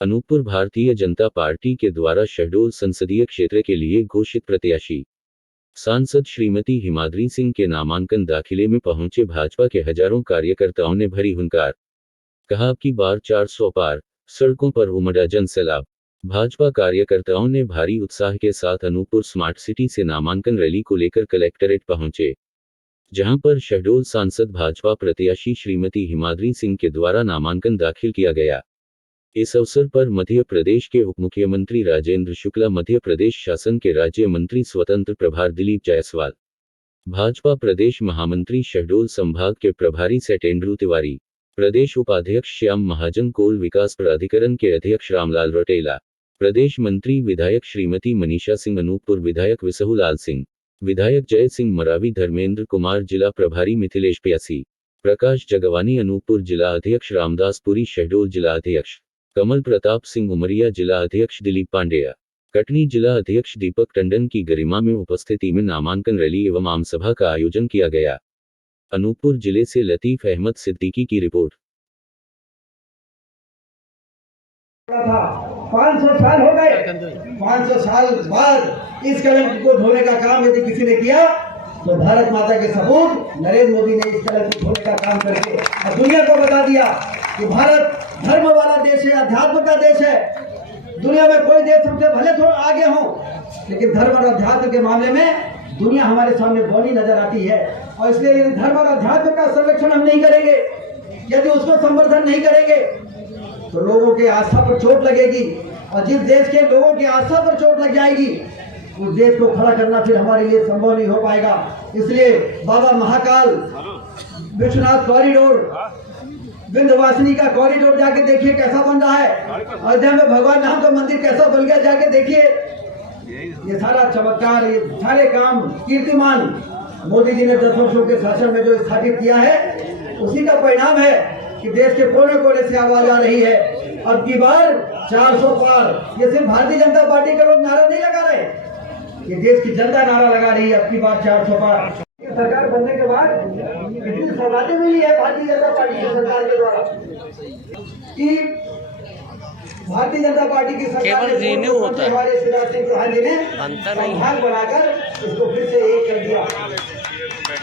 Anuppur Bharatiya Janata party के द्वारा शहडोल संसदीय क्षेत्र के लिए घोषित प्रत्याशी सांसद श्रीमती हिमाद्री सिंह के नामांकन दाखिले में पहुंचे भाजपा के हजारों कार्यकर्ताओं ने भरी हुंकार। कहा अब की बार 400 पार, सड़कों पर उमड़ा जनसैलाब। भाजपा कार्यकर्ताओं ने भारी उत्साह के साथ अनूपपुर स्मार्ट सिटी से नामांकन रैली को लेकर कलेक्ट्रेट पहुंचे, जहां पर शहडोल सांसद भाजपा प्रत्याशी श्रीमती हिमाद्री सिंह के द्वारा नामांकन दाखिल किया गया। इस अवसर पर मध्य प्रदेश के उप मुख्यमंत्री राजेंद्र शुक्ला, मध्य प्रदेश शासन के राज्य मंत्री स्वतंत्र प्रभार दिलीप जायसवाल, भाजपा प्रदेश महामंत्री शहडोल संभाग के प्रभारी सत्येंद्र तिवारी, प्रदेश उपाध्यक्ष श्याम महाजन, कोल विकास प्राधिकरण के अध्यक्ष रामलाल रटेला, प्रदेश मंत्री विधायक श्रीमती मनीषा सिंह, अनूपपुर विधायक विसहुलाल सिंह, विधायक जय सिंह मरावी, धर्मेंद्र कुमार जिला प्रभारी मिथिलेश प्यासी, प्रकाश जगवानी अनूपपुर जिला अध्यक्ष, रामदासपुरी शहडोल जिला अध्यक्ष, कमल प्रताप सिंह उमरिया जिला अध्यक्ष, दिलीप पांडेया कटनी जिला अध्यक्ष, दीपक टंडन की गरिमा में उपस्थिति में नामांकन रैली एवं आमसभा का आयोजन किया गया। अनूपपुर जिले से लतीफ अहमद सिद्दीकी की रिपोर्ट। 500 साल हो गए, 500 साल बाद इस कलंक को धोने का काम यदि किसी ने किया तो भारत माता के सपूत नरेंद्र मोदी ने इस कलंक को धोने का काम करके और दुनिया को बता दिया कि भारत धर्म वाला देश है, अध्यात्म का देश है। दुनिया में कोई देश हमसे भले थोड़ा आगे हो, लेकिन धर्म और अध्यात्म के मामले में दुनिया हमारे सामने बौनी नजर आती है। और इसलिए यदि धर्म और अध्यात्म का संरक्षण हम नहीं करेंगे, यदि उसको संवर्धन नहीं करेंगे, तो लोगों के आस्था पर चोट लगेगी। और जिस देश के लोगों की आस्था पर चोट लग जाएगी, उस देश को खड़ा करना फिर हमारे लिए संभव नहीं हो पाएगा। इसलिए बाबा महाकाल, विश्वनाथ कॉरिडोर, विंध्यवासिनी का कॉरिडोर जाके देखिए कैसा बन रहा है। अयोध्या में भगवान राम का मंदिर कैसा बन गया, जाके देखिए। ये सारा चमत्कार, ये सारे काम, कीर्तिमान मोदी जी ने 10 वर्षों के शासन में जो स्थापित किया है, उसी का परिणाम है कि देश के कोने कोने से आवाज आ रही है अब की बार 400 पार। ये सिर्फ भारतीय जनता पार्टी के लोग नारा नहीं लगा रहे, ये देश की जनता नारा लगा रही है अब की बार 400 पार। सरकार बनने के बाद कितनी सौगातें मिली है भारतीय जनता पार्टी की सरकार के द्वारा कि भारतीय जनता पार्टी की सरकार ने हमारे शिवराज सिंह चौहान जी ने संभाग बनाकर इसको फिर से एक कर दिया।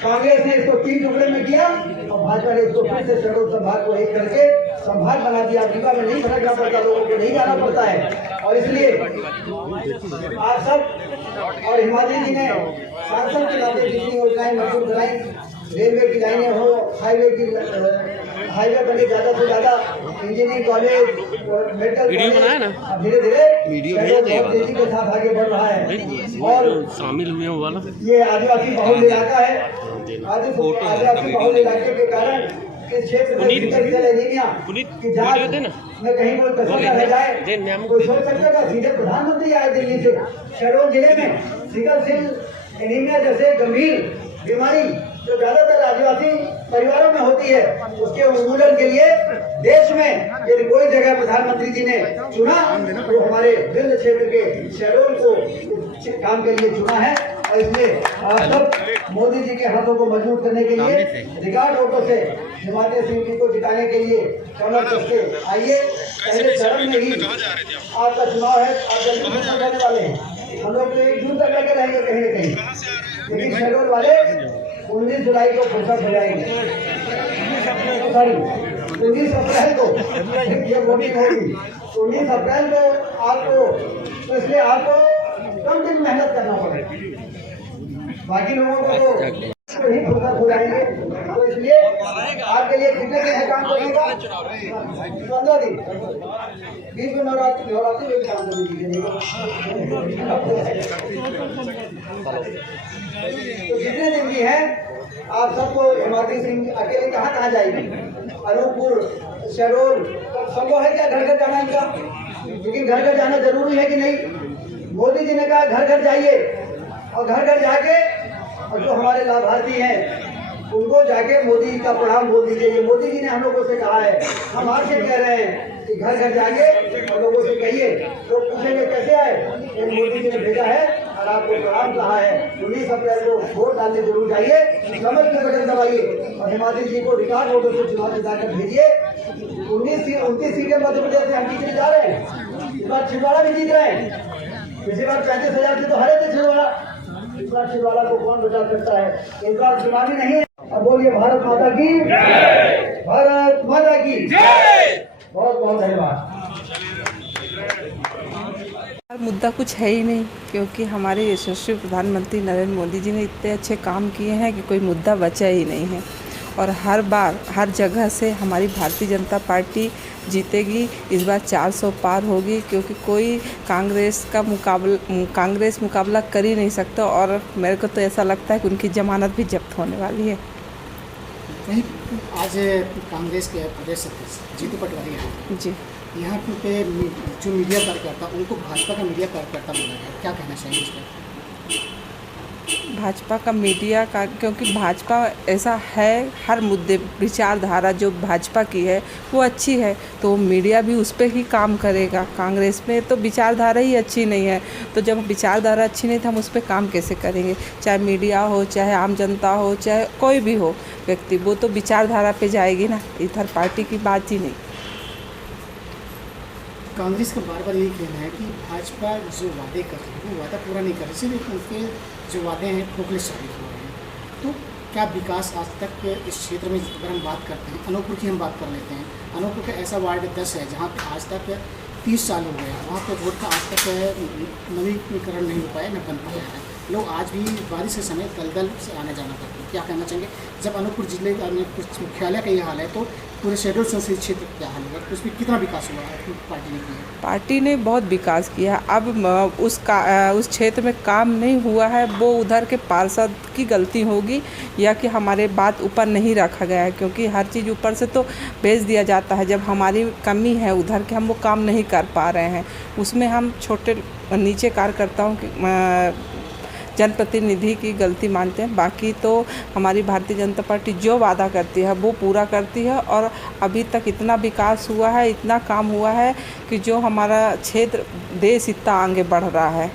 कांग्रेस ने इसको 3 टुकड़े में किया और भाजपा ने इसको फिर से शहडोल संभाग को एक करके संभाग बना दिया। रीवा में नहीं भटकना पड़ता, लोगों को नहीं जाना पड़ता है। और इसलिए आप सब और हिमाद्री जी ने सांसद के नाते जितनी योजनाएं मंजूर कराई, रेलवे की लाइनें हो, हाईवे बने ज्यादा से ज्यादा, इंजीनियरिंग कॉलेज, मेडिकल कॉलेज, धीरे धीरे तेजी के साथ आगे बढ़ रहा है। और शामिल हुए वाला ये आदिवासी बहुल इलाका है। आदिवासी बहुल इलाके के कारण इस क्षेत्र में एनीमिया की जांच में कहीं कोई कसर न रह जाए। कोई सोच सकता है सीधे प्रधानमंत्री आए दिल्ली से शहडोल जिले में सिकल सेल एनीमिया जैसे गंभीर बीमारी जो ज्यादातर आदिवासी परिवारों में होती है, उसके उन्मूलन के लिए देश में यदि कोई जगह प्रधानमंत्री जी ने चुना तो हमारे विंध्य क्षेत्र के शहडोल को काम के लिए चुना है। और इसलिए सब मोदी जी के हाथों को मजबूत करने के लिए रिकॉर्ड वोटों से हिमाद्री सिंह जी को जिताने के लिए कमर कसके आइए। पहले चरण में ही आपका चुनाव है, आप जल्दी जाने वाले हैं। हम लोग तो 1 जून तक लगे रहेंगे कहीं न कहीं, लेकिन शहडोल वाले 19 जुलाई को फुर्सत हो जाएंगे। सॉरी 19 अप्रैल को ये वोटिंग होगी। 19 अप्रैल को आपको, तो इसलिए आपको कम दिन मेहनत करना पड़ेगा, बाकी लोगों को तो ही फुर्सत हो जाएंगे। तो इसलिए आपके लिए कितने दिन है काम करने का? 15 दिन। बीच में नवरात्रि में भी काम करने दीजिए। तो जितने दिन भी है आप सबको हिमाद्री सिंह अकेले कहाँ जाएगी? अनूपपुर, शहडोल, संभव है क्या घर घर जाना इनका? लेकिन घर घर जाना जरूरी है कि नहीं? मोदी जी ने कहा घर घर जाइए, और घर घर जाके और जो हमारे लाभार्थी हैं उनको जाके मोदी जी का प्रणाम बोल दीजिए। ये मोदी जी ने हम लोगों से कहा है, हम आपसे कह रहे हैं कि घर घर जाके और लोगों से कहिए। लोग पूछेंगे कैसे आए, ये मोदी जी ने भेजा है और आपको प्रणाम कहा है। 19 अप्रैल को वोट डालने जरूर जाइए, समझ के बटन दबाइए और हिमाद्री जी को रिकॉर्ड वोटों से चुनाव जिताकर भेजिए। 29 सीटें मध्य प्रदेश से हम जीतने जा रहे हैं। इस बार छिंदवाड़ा भी जीत रहे हैं। पिछली बार 35,000 से तो हरे थे छिंदवाड़ा, इस बार छिंदवाड़ा को कौन बचा सकता है? इस बार चुनावी नहीं है। अब बोलिए भारत माता की जय, भारत माता की जय। बहुत बहुत धन्यवाद। मुद्दा कुछ है ही नहीं, क्योंकि हमारे यशस्वी प्रधानमंत्री नरेंद्र मोदी जी ने इतने अच्छे काम किए हैं कि कोई मुद्दा बचा ही नहीं है। और हर बार हर जगह से हमारी भारतीय जनता पार्टी जीतेगी। इस बार 400 पार होगी, क्योंकि कोई कांग्रेस मुकाबला कर ही नहीं सकता। और मेरे को तो ऐसा लगता है कि उनकी जमानत भी जब्त होने वाली है। वहीं आज कांग्रेस के प्रदेश अध्यक्ष जीतू पटवारी जी, यहाँ पे जो मीडिया कार्यकर्ता उनको भाजपा का मीडिया कार्यकर्ता बोला गया, क्या कहना चाहिए इस पर? भाजपा का मीडिया का, क्योंकि भाजपा ऐसा है, हर मुद्दे विचारधारा जो भाजपा की है वो अच्छी है, तो मीडिया भी उस पर ही काम करेगा। कांग्रेस में तो विचारधारा ही अच्छी नहीं है, तो जब विचारधारा अच्छी नहीं तो हम उस पर काम कैसे करेंगे? चाहे मीडिया हो, चाहे आम जनता हो, चाहे कोई भी हो व्यक्ति, वो तो विचारधारा पे जाएगी ना, इधर पार्टी की बात ही नहीं। कांग्रेस का बार बार यही कहना है कि भाजपा जो वादे कर रही है वो वादा पूरा नहीं कर रही, सिर्फ उनके जो वादे हैं खोखले साबित हो रहे हैं। तो क्या विकास आज तक के इस क्षेत्र में, अगर हम बात करते हैं अनूपपुर की, हम बात कर लेते हैं, अनूपपुर का ऐसा वार्ड 10 है जहाँ पे आज तक 30 साल हो गया, वहाँ पे रोड का आज तक नवीनीकरण नहीं हो पाया, न बन पाया है। लोग आज भी बारिश के समय दलदल से आने जाना करते हैं। क्या कहना चाहेंगे, जब अनूपपुर जिले में कुछ मुख्यालय का ये हाल है, तो पूरे शेड्यूल संसदीय क्षेत्र क्या हाल है, उसमें कितना विकास हुआ है पार्टी ने किया? पार्टी ने बहुत विकास किया है। अब उस क्षेत्र में काम नहीं हुआ है, वो उधर के पार्षद की गलती होगी, या कि हमारे बात ऊपर नहीं रखा गया है, क्योंकि हर चीज़ ऊपर से तो भेज दिया जाता है। जब हमारी कमी है उधर के, हम वो काम नहीं कर पा रहे हैं, उसमें हम छोटे नीचे कार्यकर्ताओं की जनप्रतिनिधि की गलती मानते हैं। बाकी तो हमारी भारतीय जनता पार्टी जो वादा करती है वो पूरा करती है, और अभी तक इतना विकास हुआ है, इतना काम हुआ है कि जो हमारा क्षेत्र देश इतना आगे बढ़ रहा है।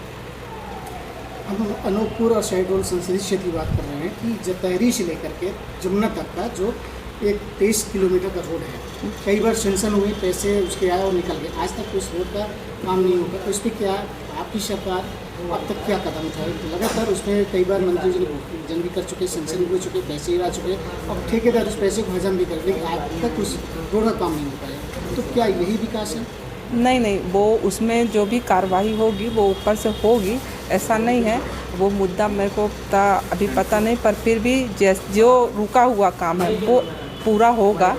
हम अनूपपुर और शहडोल संसदीय क्षेत्र की बात कर रहे हैं कि जतहरी से लेकर के जमुना तक का जो एक 23 किलोमीटर का रोड है, कई बार सेंक्शन हुए, पैसे उसके आए और निकल गए, आज तक उस रोड का काम नहीं होगा। तो इस पर क्या आपकी सरकार अब तक क्या कदम उठाए? तो लगातार उसमें कई बार मंत्री जी जन भी कर चुके, सेंक्शन भी हो चुके, पैसे भी आ चुके, और ठेकेदार उस पैसे को हजम भी कर, लेकिन आज तक उस रोड का काम नहीं हो पाया। तो क्या यही विकास है? नहीं, वो उसमें जो भी कार्रवाई होगी वो ऊपर से होगी, ऐसा नहीं है। वो मुद्दा मेरे को अभी पता नहीं, पर फिर भी जो रुका हुआ काम है वो पूरा होगा।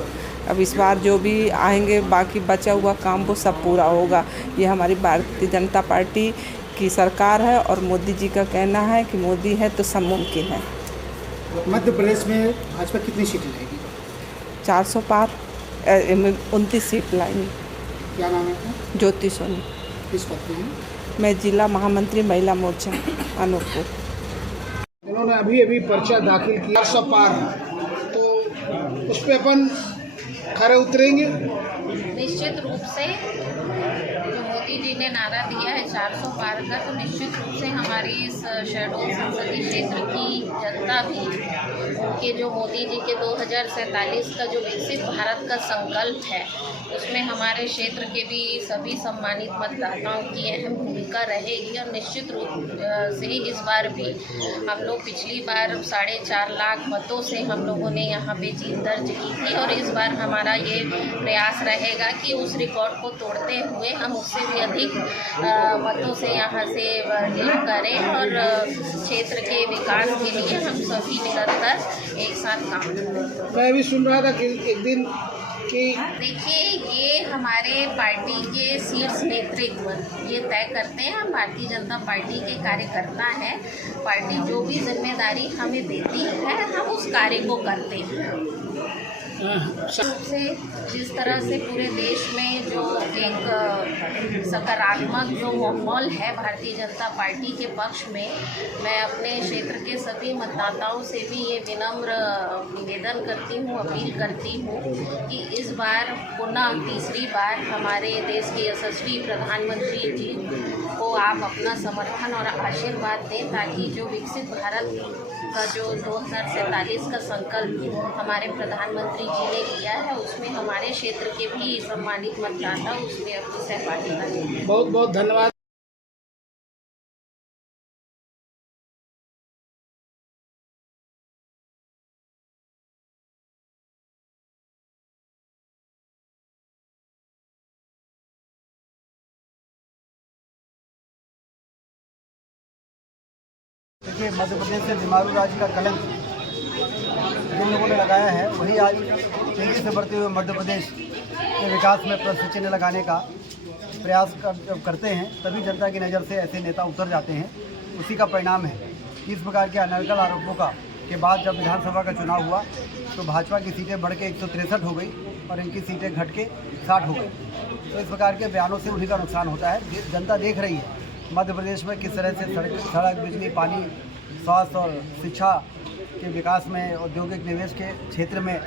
अब इस बार जो भी आएंगे, बाकी बचा हुआ काम वो सब पूरा होगा। ये हमारी भारतीय जनता पार्टी की सरकार है, और मोदी जी का कहना है कि मोदी है तो सब मुमकिन है। मध्य प्रदेश में भाजपा कितनी सीटें लाएगी? 400 पार, 29 सीट लाएंगी। क्या नाम है आपका? ज्योति सोनी। किस पद पे हैं? मैं जिला महामंत्री महिला मोर्चा अनूपपुर। उन्होंने अभी पर्चा दाखिल किया 400 पार, तो उस पर अपन खरे उतरेंगे। निश्चित रूप से जो मोदी जी ने नारा दिया है 400 पार का, तो निश्चित रूप से हमारी इस शहडोल संसदीय क्षेत्र की जनता भी उनके जो मोदी जी के 2047 का जो विकसित भारत का संकल्प है, उसमें हमारे क्षेत्र के भी सभी सम्मानित मतदाताओं की अहम भूमिका रहेगी। और निश्चित रूप से इस बार भी हम लोग पिछली बार 4.5 लाख मतों से हम लोगों ने यहाँ पे जीत दर्ज की थी, और इस बार हमारा ये प्रयास रहेगा कि उस रिकॉर्ड को तोड़ते हुए हम उससे भी अधिक मतों से यहाँ से लीड करें, और क्षेत्र के विकास के लिए हम सभी निरंतर एक साथ काम करें। मैं भी सुन रहा था कि एक दिन कि देखिए, ये हमारे पार्टी के शीर्ष नेतृत्व ये तय करते हैं। हम भारतीय जनता पार्टी के कार्यकर्ता हैं। पार्टी जो भी जिम्मेदारी हमें देती है हम उस कार्य को करते हैं। से जिस तरह से पूरे देश में जो एक सकारात्मक जो माहौल है भारतीय जनता पार्टी के पक्ष में, मैं अपने क्षेत्र के सभी मतदाताओं से भी ये विनम्र निवेदन करती हूँ, अपील करती हूँ कि इस बार पुनः तीसरी बार हमारे देश के यशस्वी प्रधानमंत्री जी को आप अपना समर्थन और आशीर्वाद दें, ताकि जो विकसित भारत का जो 2047 का संकल्प हमारे प्रधानमंत्री जी ने किया है उसमें हमारे क्षेत्र के भी सम्मानित मतदाता उसमें अपनी सहभागिता देंगे। बहुत बहुत धन्यवाद। देखिए, मध्य प्रदेश से बीमारू राज्य का कलंक जिन लोगों ने लगाया है वही आज तेजी से बढ़ते हुए मध्य प्रदेश के विकास में प्रश्न चिन्ह लगाने का प्रयास जब करते हैं तभी जनता की नज़र से ऐसे नेता उतर जाते हैं। उसी का परिणाम है कि इस प्रकार के अनर्गल आरोपों के बाद जब विधानसभा का चुनाव हुआ तो भाजपा की सीटें बढ़ के 163 हो गई और इनकी सीटें घट के 60 हो गई। तो इस प्रकार के बयानों से उन्हीं का नुकसान होता है। जनता देख रही है मध्य प्रदेश में किस तरह से सड़क, बिजली, पानी, स्वास्थ्य और शिक्षा के विकास में, औद्योगिक निवेश के क्षेत्र में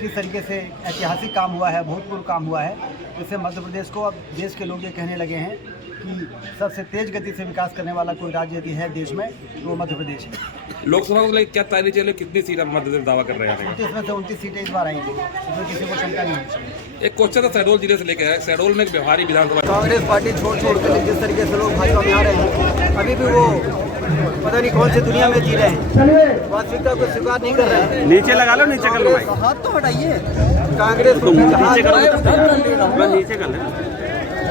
किस तरीके से ऐतिहासिक काम हुआ है, भूतपूर्व काम हुआ है। इससे मध्य प्रदेश को अब देश के लोग ये कहने लगे हैं कि सबसे तेज गति से विकास करने वाला कोई राज्य यदि है देश में तो वो मध्य प्रदेश है। लोकसभा को लेकर क्या तैयारी चले, कितनी सीट मध्य प्रदेश दावा कर रहे हैं? 29 में से 29 सीटें इस बार आएंगी, इसमें किसी को शंका नहीं है। एक क्वेश्चन था शहडोल जिले से लेकर है, शहडोल में एक व्यवहारी विधानसभा कांग्रेस पार्टी छोड़ कर जिस तरीके से लोग भाजपा में आ रहे हैं, अभी भी वो पता नहीं कौन सी दुनिया में जी रहे हैं, वास्तविकता को स्वीकार नहीं कर रहे हैं। नीचे लगा लो, नीचे कर लो, हाथ तो हटाइए। कांग्रेस नीचे कर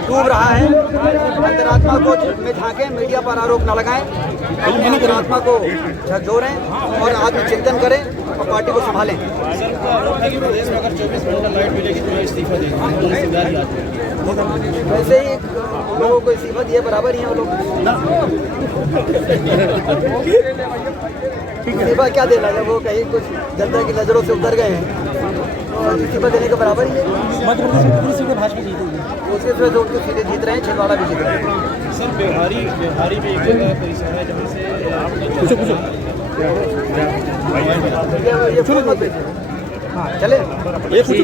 डूब रहा है। अंतरात्मा को में झांकें, मीडिया पर आरोप न लगाएं, अपनी अंतरात्मा को झकझोरें और आत्मचिंतन करें और पार्टी को संभालें। प्रदेश में अगर 24 घंटा लाइट मिलेगी तो इस्तीफा देंगे। वैसे ही लोगों को इस्तीफा दिए बराबर ही हैं वो लोग। इस्तीफा क्या देना है, वो कहीं कुछ जनता की नज़रों से उतर गए हैं और इस्तीफा देने के बराबर ही है। मध्य प्रदेश में पूरी सीटें भाजपा जीतेगी। उसके वजह से उनकी सीटें जीत रहे हैं, छिंदवाड़ा भी जीत रहे हैं। सर बिहारी में एक जगह परिसर है जहाँ से ये फूल मत बेचो। हाँ चले।